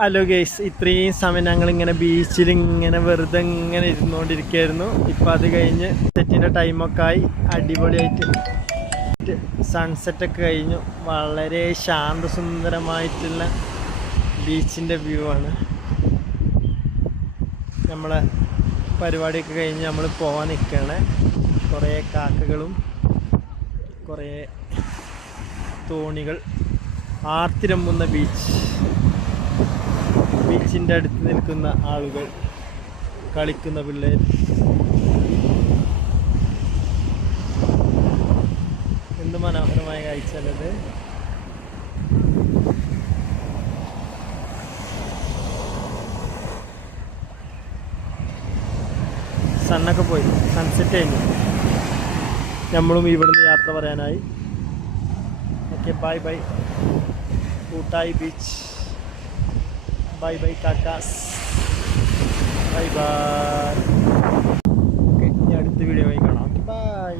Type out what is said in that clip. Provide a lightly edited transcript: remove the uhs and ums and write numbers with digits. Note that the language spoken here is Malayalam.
ഹലോ ഗൈസ്, ഇത്രയും സമയം ഞങ്ങളിങ്ങനെ ബീച്ചിൽ ഇങ്ങനെ വെറുതെ ഇങ്ങനെ ഇരുന്നുകൊണ്ടിരിക്കുകയായിരുന്നു. ഇപ്പം അത് കഴിഞ്ഞ് സെറ്റിൻ്റെ ടൈമൊക്കെ ആയി, അടിപൊളിയായിട്ട് സൺസെറ്റൊക്കെ കഴിഞ്ഞു. വളരെ ശാന്തസുന്ദരമായിട്ടുള്ള ബീച്ചിൻ്റെ വ്യൂ ആണ്. നമ്മളെ പരിപാടിയൊക്കെ കഴിഞ്ഞ് നമ്മൾ പോകാൻ നിൽക്കുകയാണ്. കുറേ കാക്കകളും കുറേ തോണികൾ, ആർത്തിരമ്പുന്ന ബീച്ചിൻ്റെ അടുത്ത് നിൽക്കുന്ന ആളുകൾ, കളിക്കുന്ന പിള്ളേർ. എന്ത് മനോഹരമായ കാഴ്ചയല്ലത്. സണ്ണൊക്കെ പോയി, സൺസെറ്റ് കഴിഞ്ഞു. നമ്മളും ഇവിടുന്ന് യാത്ര പറയാനായി. Okay, bye bye Koottayi beach. Bye bye കാക്കാസ്, ബൈ ബൈ. ഓക്കെ, ഇനി അടുത്ത വീഡിയോ ആയി കാണാം. Okay, by.